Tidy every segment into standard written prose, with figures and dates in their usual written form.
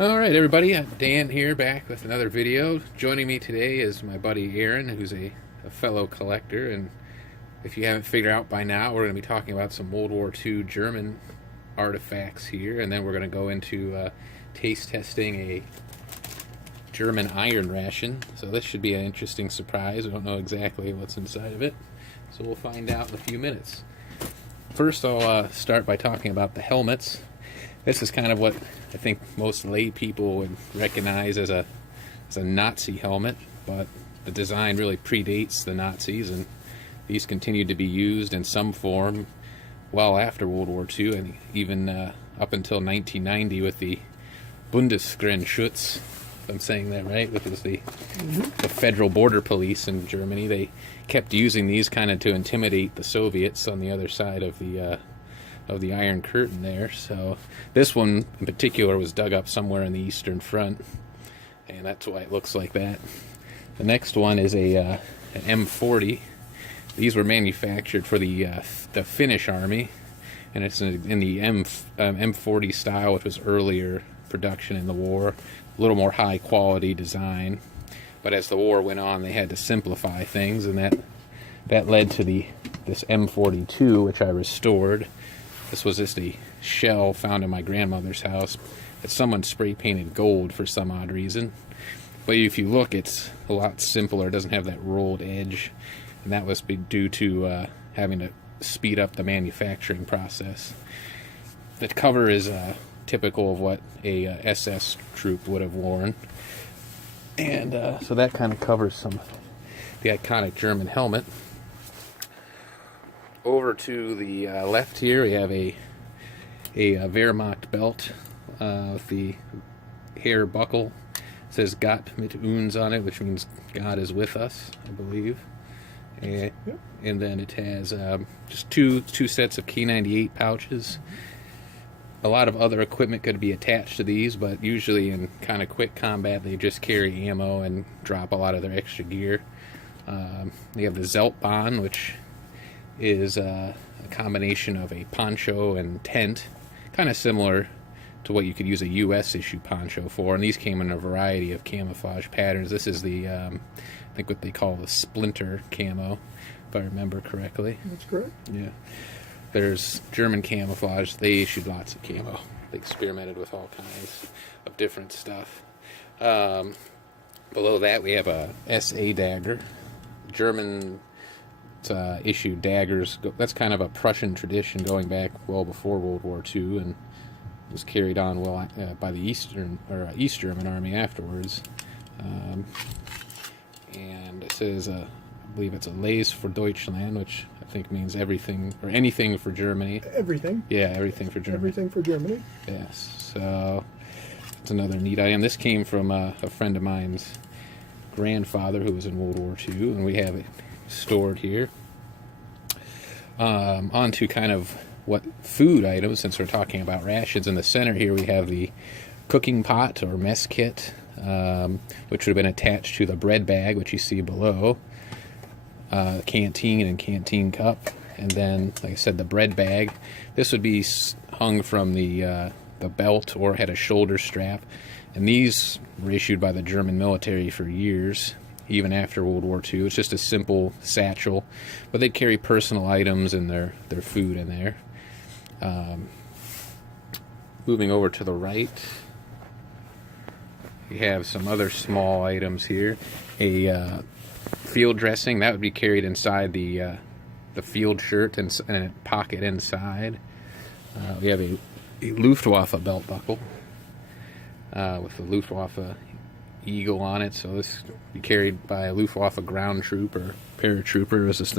Alright everybody, Dan here back with another video. Joining me today is my buddy Aaron, who's a fellow collector, and if you haven't figured out by now, we're going to be talking about some World War II German artifacts here, and then we're going to go into taste testing a German iron ration. So this should be an interesting surprise. We don't know exactly what's inside of it, so we'll find out in a few minutes. First I'll start by talking about the helmets. This is kind of what I think most lay people would recognize as a Nazi helmet, but the design really predates the Nazis, and these continued to be used in some form well after World War II, and even up until 1990 with the Bundesgrenzschutz, if I'm saying that right, which is the federal border police in Germany. They kept using these kind of to intimidate the Soviets on the other side of the Iron Curtain there. So this one in particular was dug up somewhere in the Eastern Front, and that's why it looks like that. The next one is an M40. These were manufactured for the Finnish army, and it's in the M40 style, which was earlier production in the war, a little more high quality design. But as the war went on, they had to simplify things, and that led to this M42, which I restored. This was just a shell found in my grandmother's house that someone spray painted gold for some odd reason. But if you look, it's a lot simpler. It doesn't have that rolled edge, and that was due to having to speed up the manufacturing process. The cover is typical of what a SS troop would have worn, and so that kind of covers some of the iconic German helmet. Over to the left here, we have a Wehrmacht belt with the hair buckle. It says Gott mit uns on it, which means God is with us, I believe. And then it has just two sets of K98 pouches. A lot of other equipment could be attached to these, but usually in kind of quick combat, they just carry ammo and drop a lot of their extra gear. They have the Zeltbahn, which is a combination of a poncho and tent, kind of similar to what you could use a U.S. issue poncho for, and these came in a variety of camouflage patterns. This is the, I think what they call the splinter camo, if I remember correctly. That's correct. Yeah. There's German camouflage. They issued lots of camo. They experimented with all kinds of different stuff. Below that we have a SA dagger. German issued daggers. That's kind of a Prussian tradition going back well before World War II, and was carried on well by the East German army afterwards. And it says, I believe it's a Lays for Deutschland, which I think means everything or anything for Germany. Everything. Yeah, everything for Germany. Everything for Germany. Yes. So it's another neat item. This came from a friend of mine's grandfather who was in World War II, and we have it stored here. On to kind of what food items, since we're talking about rations. In the center here we have the cooking pot or mess kit, which would have been attached to the bread bag, which you see below, canteen and canteen cup, and then, like I said, the bread bag. This would be hung from the belt or had a shoulder strap, and these were issued by the German military for years, even after World War II. It's just a simple satchel, but they'd carry personal items and their food in there. Moving over to the right, we have some other small items here. A field dressing, that would be carried inside the field shirt and a pocket inside. We have a Luftwaffe belt buckle with the Luftwaffe eagle on it, so this would be carried by a Luftwaffe ground troop or paratrooper. It was just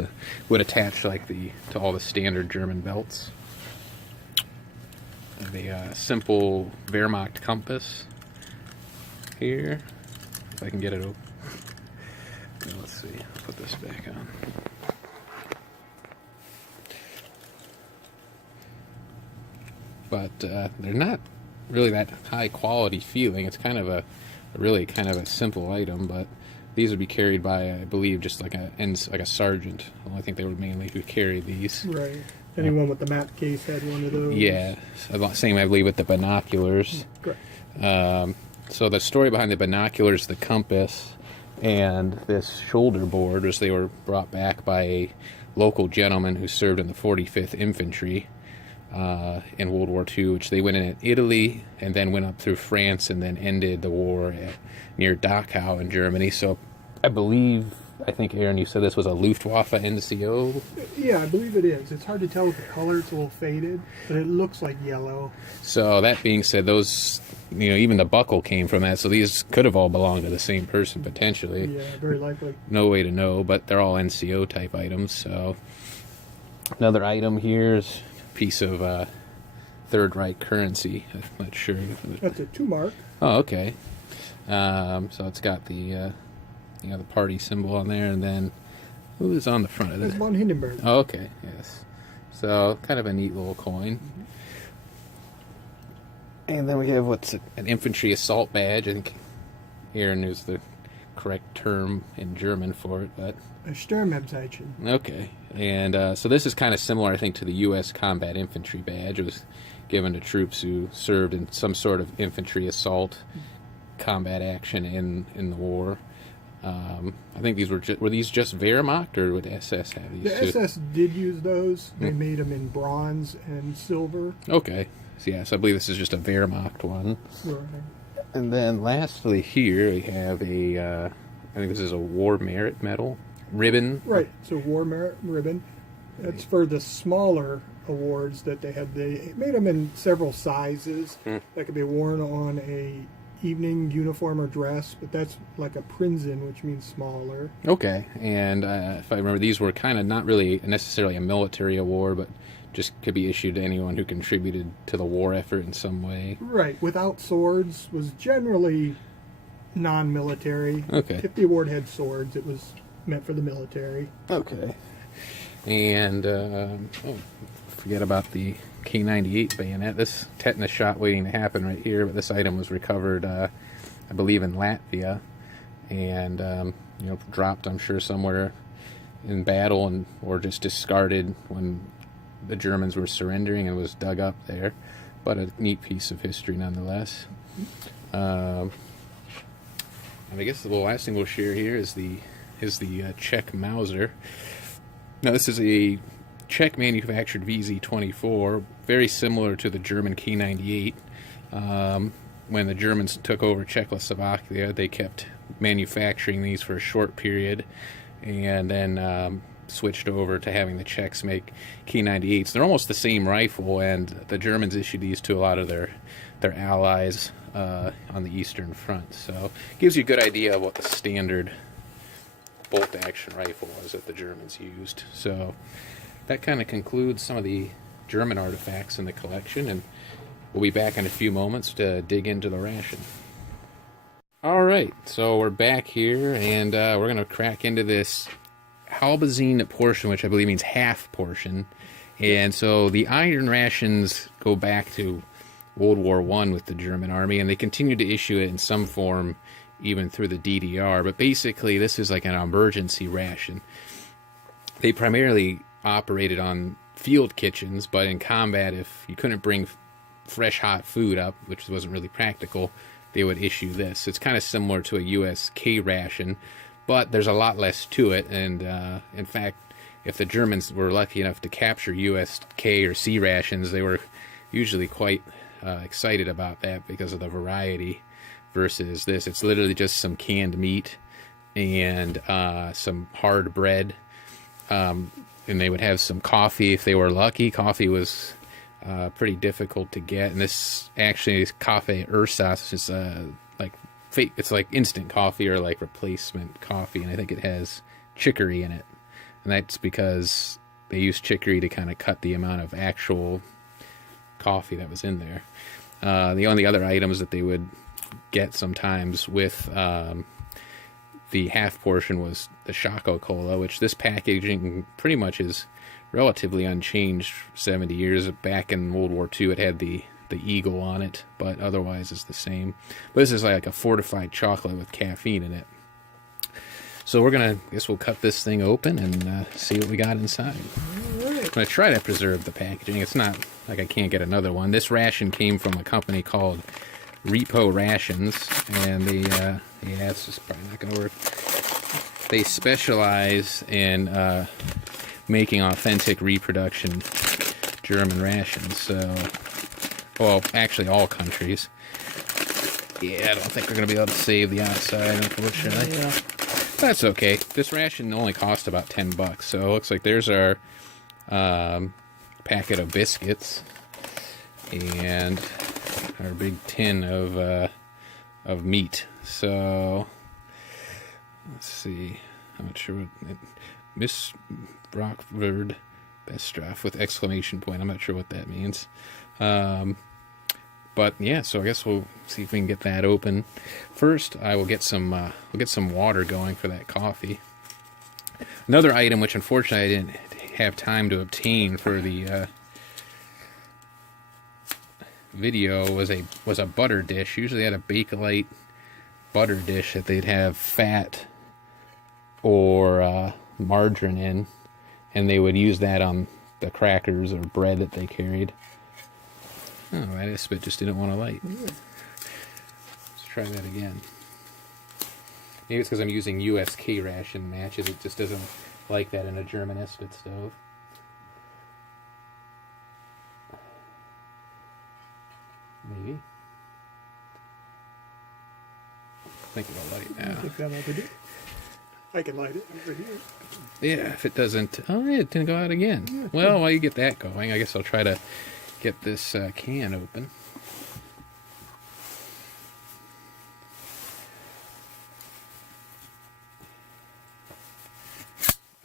would attach like to all the standard German belts. A simple Wehrmacht compass here, if I can get it open. Okay, let's see, I'll put this back on. But they're not really that high quality feeling. It's kind of a really kind of a simple item, but these would be carried by, I believe, just like a sergeant. Well, I think they were mainly who carried these. Right. Anyone with the map case had one of those. Yeah. Same, I believe, with the binoculars. Correct. So the story behind the binoculars, the compass, and this shoulder board was they were brought back by a local gentleman who served in the 45th Infantry in World War II, which they went in at Italy and then went up through France and then ended the war near Dachau in Germany. So I think, Aaron, you said this was a Luftwaffe NCO? Yeah, I believe it is. It's hard to tell with the color. It's a little faded, but it looks like yellow. So that being said, those, even the buckle came from that, so these could have all belonged to the same person, potentially. Yeah, very likely. No way to know, but they're all NCO type items. So another item here is a piece of Third Reich currency. I'm not sure. That's a 2 mark. Oh, okay. So it's got the the party symbol on there, and then who is on the front of it? That's von Hindenburg. Oh, okay, yes. So kind of a neat little coin. And then we have an infantry assault badge. I think Aaron knows the correct term in German for it, but A Sturmabzeichen. okay. And so this is kind of similar, I think, to the U.S. Combat Infantry badge. It was given to troops who served in some sort of infantry assault combat action in the war. I think these were these just Wehrmacht, or would SS have these? The SS did use those. They made them in bronze and silver. Okay. So I believe this is just a Wehrmacht one. Right. And then lastly here we have I think this is a War Merit Medal ribbon. Right. So War Merit ribbon. That's for the smaller awards that they had. They made them in several sizes that could be worn on a evening uniform or dress, but that's like a Prinzen, which means smaller. Okay, and if I remember, these were kind of not really necessarily a military award, but just could be issued to anyone who contributed to the war effort in some way. Right, without swords was generally non-military. Okay. If the award had swords, it was meant for the military. Okay. And forget about the K98 bayonet. This tetanus shot waiting to happen right here, but this item was recovered, I believe, in Latvia, and dropped, I'm sure, somewhere in battle, or just discarded when the Germans were surrendering, and was dug up there. But a neat piece of history nonetheless. And I guess the last thing we'll share here is the Czech Mauser. Now, this is a Czech manufactured VZ-24, very similar to the German K98. When the Germans took over Czechoslovakia, they kept manufacturing these for a short period, and then switched over to having the Czechs make K98s. They're almost the same rifle, and the Germans issued these to a lot of their allies on the Eastern Front. So it gives you a good idea of what the standard bolt-action rifle was that the Germans used. So that kind of concludes some of the German artifacts in the collection, and we'll be back in a few moments to dig into the ration. All right, so we're back here, and we're going to crack into this Halbzehn portion, which I believe means half portion. And so the iron rations go back to World War I with the German army, and they continue to issue it in some form even through the DDR. But basically, this is like an emergency ration. They primarily operated on field kitchens, but in combat, if you couldn't bring fresh hot food up, which wasn't really practical, they would issue this. It's kind of similar to a US K ration, but there's a lot less to it. And in fact, if the Germans were lucky enough to capture US K or C rations, they were usually quite excited about that because of the variety. Versus this, it's literally just some canned meat and some hard bread. And they would have some coffee if they were lucky. Coffee was pretty difficult to get, and this actually is Kaffee Ersatz. It's it's like instant coffee or like replacement coffee, and I think it has chicory in it, and that's because they used chicory to kind of cut the amount of actual coffee that was in there. The only other items that they would get sometimes with the half portion was the Choco Cola, which this packaging pretty much is relatively unchanged 70 years. Back in World War II, it had the eagle on it, but otherwise it's the same. But this is like a fortified chocolate with caffeine in it. So we'll cut this thing open and see what we got inside. All right. I'm going to try to preserve the packaging. It's not like I can't get another one. This ration came from a company called Repo Rations, and yeah, it's just probably not going to work. They specialize in making authentic reproduction German rations. So, well, actually, all countries. Yeah, I don't think we're going to be able to save the outside, unfortunately. Yeah. That's okay. This ration only cost about $10, so it looks like there's our packet of biscuits and our big tin of meat. So let's see. I'm not sure what Miss Brockford Bestraff with exclamation point. I'm not sure what that means. But yeah, so I guess we'll see if we can get that open. First, I will get some water going for that coffee. Another item which unfortunately I didn't have time to obtain for the video was a butter dish. Usually they had a Bakelite butter dish that they'd have fat or margarine in, and they would use that on the crackers or bread that they carried. Oh, that spit just didn't want to light. Let's try that again. Maybe it's because I'm using USK ration matches. It just doesn't like that in a German Espit stove. Maybe. I think it'll light now. I think that might be it. I can light it over here. Yeah, if it doesn't... Oh, yeah, it didn't go out again. Yeah, well, while you get that going, I guess I'll try to get this can open.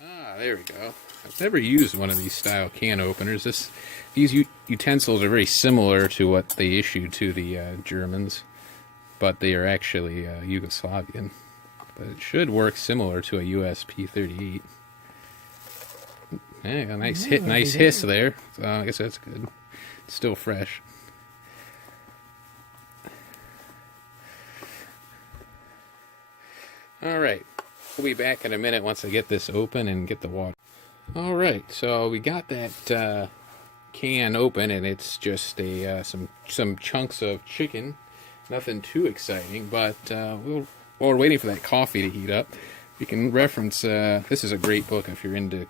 Ah, there we go. I've never used one of these style can openers. These utensils are very similar to what they issued to the Germans, but they are actually Yugoslavian. But it should work similar to a USP-38. Yeah, a nice hiss there. So I guess that's good. It's still fresh. Alright, we'll be back in a minute once I get this open and get the water. Alright, so we got that can open, and it's just some chunks of chicken. Nothing too exciting, but while we're waiting for that coffee to heat up, you can reference, this is a great book if you're into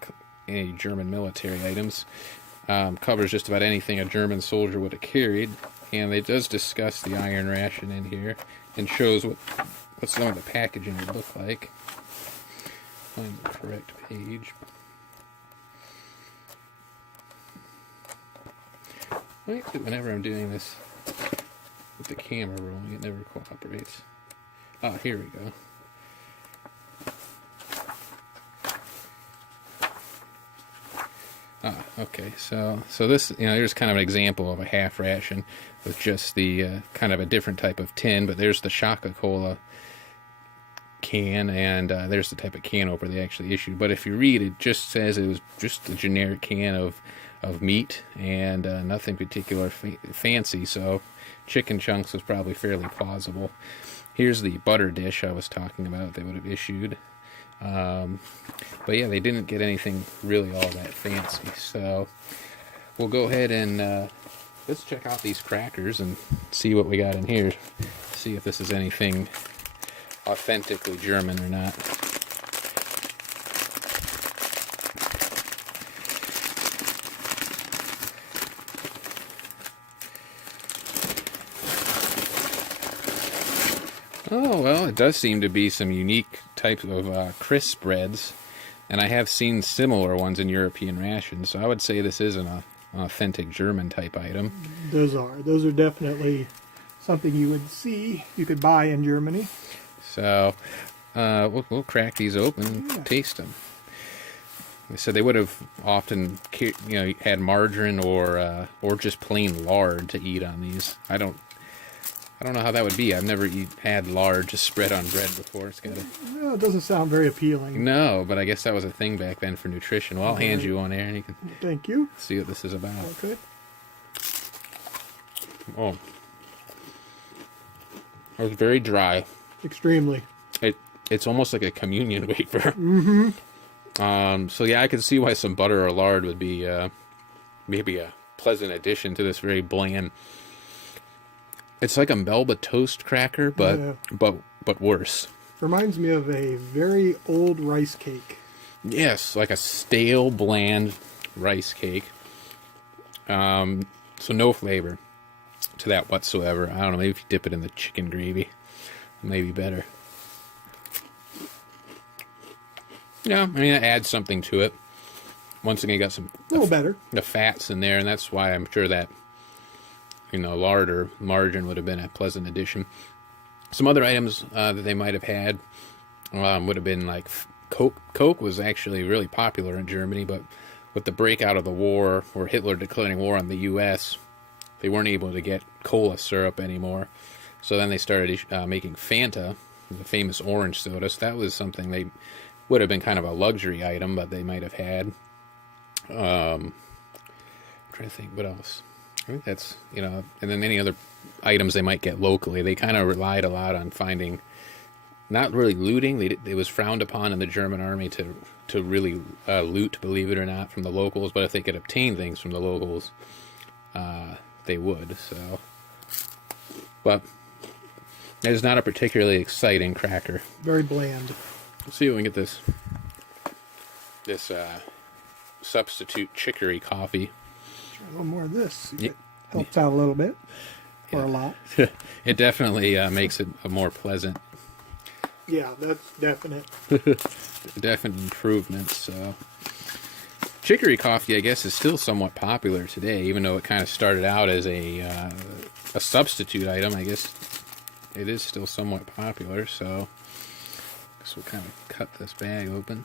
any German military items. Covers just about anything a German soldier would have carried, and it does discuss the iron ration in here and shows what some of the packaging would look like. Find the correct page. Whenever I'm doing this with the camera rolling, it never cooperates. Ah, here we go. Ah, okay. So this, there's kind of an example of a half ration with just the kind of a different type of tin, but there's the Shaka-Cola can, and there's the type of can opener they actually issued. But if you read, it just says it was just a generic can of meat and nothing particular fancy, so chicken chunks was probably fairly plausible. Here's the butter dish I was talking about they would have issued. But yeah, they didn't get anything really all that fancy. So we'll go ahead and let's check out these crackers and see what we got in here. See if this is anything authentically German or not. Oh, well, it does seem to be some unique types of crisp breads, and I have seen similar ones in European rations, so I would say this is an authentic German type item. Those are definitely something you could buy in Germany. So we'll crack these open and taste them. So they would have often had margarine or just plain lard to eat on these. I don't know how that would be. I've never had lard just spread on bread before. No, it doesn't sound very appealing. No, but I guess that was a thing back then for nutrition. Well, I'll hand you one, Aaron. You can. Thank you. See what this is about. Okay. Oh, it was very dry. Extremely. It's almost like a communion wafer. Mm-hmm. So yeah, I could see why some butter or lard would be maybe a pleasant addition to this very bland It's like a Melba toast cracker, but Yeah. but worse. Reminds me of a very old rice cake. Yes, like a stale, bland rice cake. So no flavor to that whatsoever. I don't know, maybe if you dip it in the chicken gravy, maybe better. Yeah, I mean, it adds something to it. Once again, you got some A little better. the fats in there, and that's why I'm sure that, lard or margarine would have been a pleasant addition. Some other items that they might have had would have been like Coke. Coke was actually really popular in Germany, but with the breakout of the war, or Hitler declaring war on the U.S., they weren't able to get cola syrup anymore. So then they started making Fanta, the famous orange soda. So that was something they would have been kind of a luxury item, but they might have had. I'm trying to think what else. I think that's, and then any other items they might get locally. They kind of relied a lot on finding, not really looting. It was frowned upon in the German army to really loot, believe it or not, from the locals. But if they could obtain things from the locals, they would. So, but it is not a particularly exciting cracker. Very bland. Let's see if we can get this substitute chicory coffee. Try a little more of this. Yeah. It helps out a little bit. Or a lot. It definitely makes it a more pleasant. Yeah, that's definite. Definite improvements. So, chicory coffee, I guess, is still somewhat popular today, even though it kind of started out as a substitute item. I guess it is still somewhat popular. So, I guess we'll kind of cut this bag open.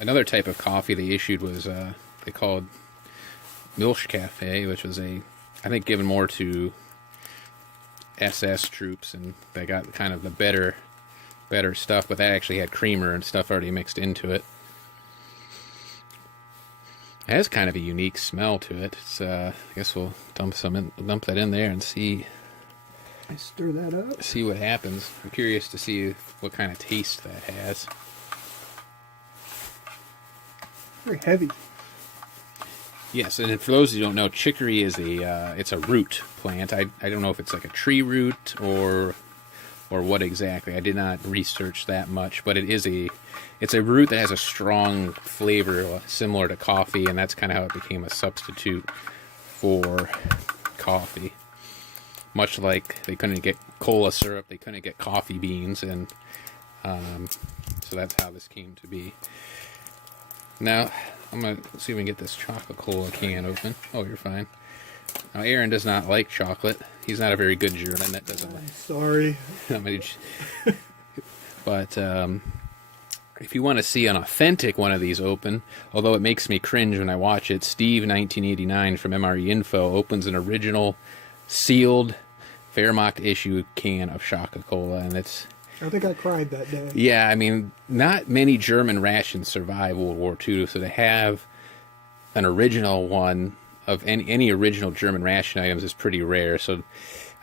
Another type of coffee they issued was they called Milchkaffee, which was I think given more to SS troops, and they got kind of the better stuff, but that actually had creamer and stuff already mixed into it. It has kind of a unique smell to it. It's, I guess we'll dump that in there and see. I stir that up. See what happens. I'm curious to see what kind of taste that has. Very heavy. Yes, and for those who don't know, chicory is it's a root plant. I don't know if it's like a tree root or what exactly. I did not research that much, but it's a root that has a strong flavor similar to coffee, and that's kind of how it became a substitute for coffee. Much like they couldn't get cola syrup, they couldn't get coffee beans, and so that's how this came to be. Now, I'm going to see if we can get this chocolate cola can open. Oh, you're fine. Now, Aaron does not like chocolate. He's not a very good German. That doesn't. I'm sorry. But if you want to see an authentic one of these open, although it makes me cringe when I watch it, Steve 1989 from MRE Info opens an original sealed Wehrmacht issue can of chocolate cola, and it's. I think I cried that day. Yeah, I mean, not many German rations survive World War II, so to have an original one of any original German ration items is pretty rare. So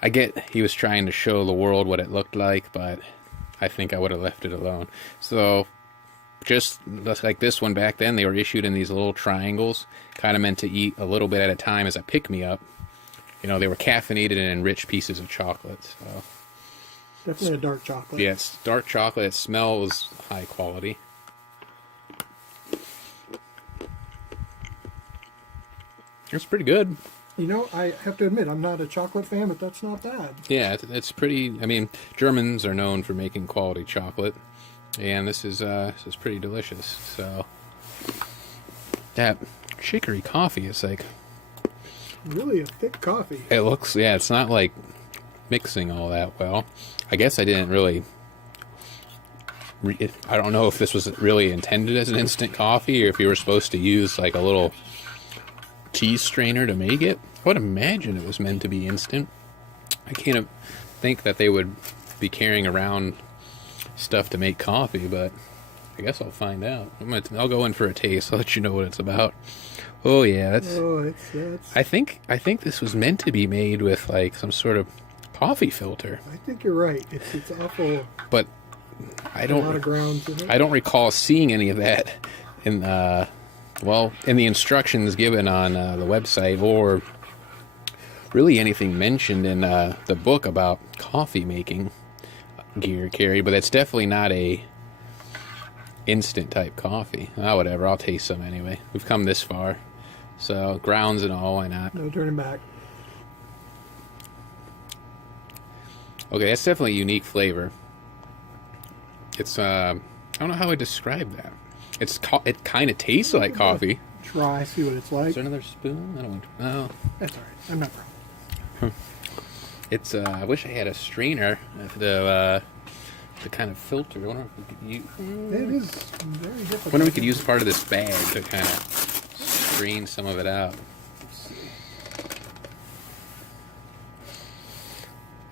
I get he was trying to show the world what it looked like, but I think I would have left it alone. So just like this one back then, they were issued in these little triangles, kind of meant to eat a little bit at a time as a pick-me-up. They were caffeinated and enriched pieces of chocolate, so... Definitely a dark chocolate. Yeah, it's dark chocolate. It smells high quality. It's pretty good. I have to admit, I'm not a chocolate fan, but that's not bad. Yeah, it's pretty. I mean, Germans are known for making quality chocolate, and this is pretty delicious. So that chicory coffee is like really a thick coffee. It looks. Yeah, it's not like mixing all that well. I guess I didn't really. I don't know if this was really intended as an instant coffee or if you were supposed to use like a little cheese strainer to make it. I would imagine it was meant to be instant. I can't think that they would be carrying around stuff to make coffee, but I guess I'll find out. I'll go in for a taste. I'll let you know what it's about. Oh yeah, that's. I think this was meant to be made with like some sort of coffee filter. I think you're right. It's awful. But I don't. A lot of grounds in it. I don't recall seeing any of that in in the instructions given on the website or really anything mentioned in the book about coffee making gear carried, but that's definitely not a instant type coffee. Oh, whatever, I'll taste some anyway. We've come this far, so grounds and all, why not? No turning back. Okay, that's definitely a unique flavor. It's I don't know how I describe that. It kind of tastes like coffee. Try, see what it's like. Is there another spoon? I don't want to. No. That's all right. I'm not wrong. It's I wish I had a strainer to kind of filter. I wonder if we could use. It is very difficult. I wonder if we could use part of this bag to kind of strain some of it out.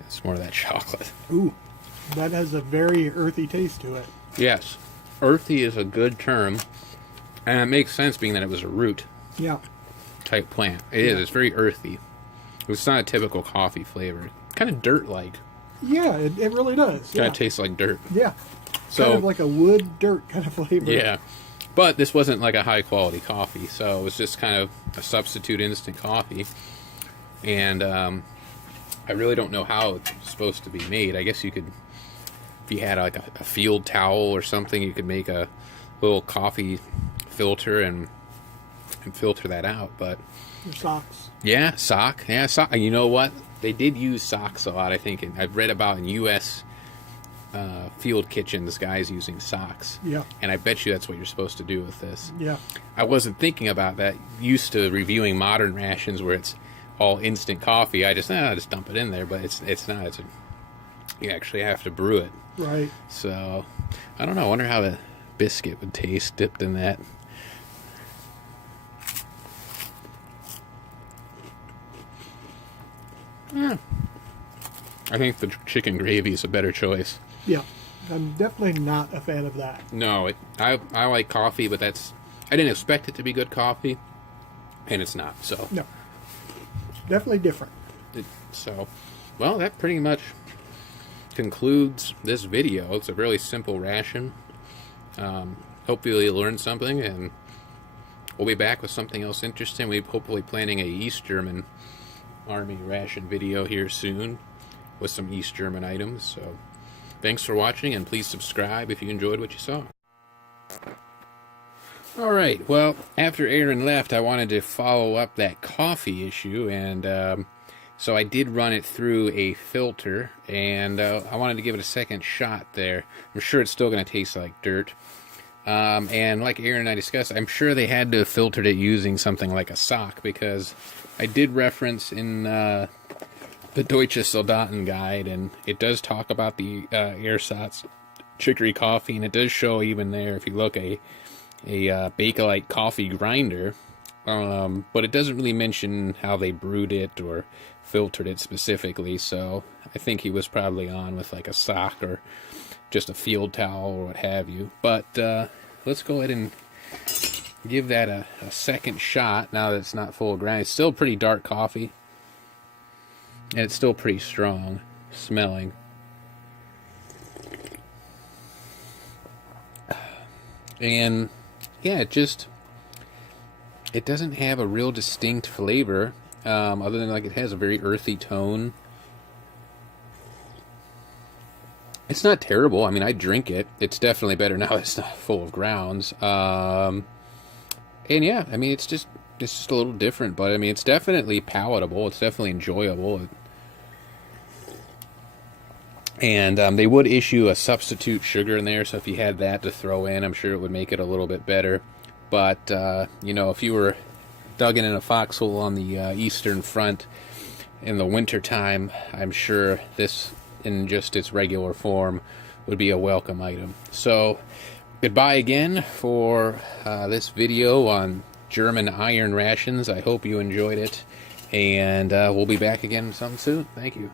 It's more of that chocolate. Ooh, that has a very earthy taste to it. Yes, earthy is a good term, and it makes sense being that it was a root Yeah. type plant. It is. It's very earthy. It's not a typical coffee flavor. Kind of dirt-like. Yeah, it really does. Kind of tastes like dirt. Yeah. So, kind of like a wood dirt kind of flavor. yeah. But this wasn't like a high-quality coffee, so it was just kind of a substitute instant coffee. And I really don't know how it's supposed to be made. I guess you could, if you had like a field towel or something, you could make a little coffee filter and filter that out. But Your socks. yeah, sock. Yeah, sock. You know what? They did use socks a lot, I think. And I've read about in U.S. Field kitchens, guys using socks. Yeah. And I bet you that's what you're supposed to do with this. Yeah. I wasn't thinking about that. Used to reviewing modern rations where it's all instant coffee. I just dump it in there, but it's not. You actually have to brew it. Right. So I don't know. I wonder how the biscuit would taste dipped in that. I think the chicken gravy is a better choice. Yeah. I'm definitely not a fan of that. No, I like coffee, but I didn't expect it to be good coffee, and it's not. So No. Definitely different. Well, that pretty much concludes this video. It's a really simple ration. Hopefully you learned something, and we'll be back with something else interesting. We're hopefully planning a East German Army ration video here soon with some East German items. So thanks for watching, and please subscribe if you enjoyed what you saw. Alright, well, after Aaron left, I wanted to follow up that coffee issue, and so I did run it through a filter, and I wanted to give it a second shot there. I'm sure it's still going to taste like dirt. And like Aaron and I discussed, I'm sure they had to have filtered it using something like a sock, because I did reference in the Deutsche Soldaten Guide, and it does talk about the ersatz chicory coffee, and it does show even there, if you look, a Bakelite coffee grinder, but it doesn't really mention how they brewed it or filtered it specifically, so I think he was probably on with like a sock or just a field towel or what have you. But let's go ahead and give that a second shot now that it's not full of grind. It's still pretty dark coffee, and it's still pretty strong smelling. And yeah, it doesn't have a real distinct flavor, other than like it has a very earthy tone. It's not terrible. I mean, I drink it. It's definitely better now it's not full of grounds. And yeah, I mean, it's just a little different, but I mean, it's definitely palatable. It's definitely enjoyable. And they would issue a substitute sugar in there, so if you had that to throw in, I'm sure it would make it a little bit better. But, you know, if you were dug in a foxhole on the Eastern Front in the wintertime, I'm sure this, in just its regular form, would be a welcome item. So, goodbye again for this video on German iron rations. I hope you enjoyed it, and we'll be back again sometime soon. Thank you.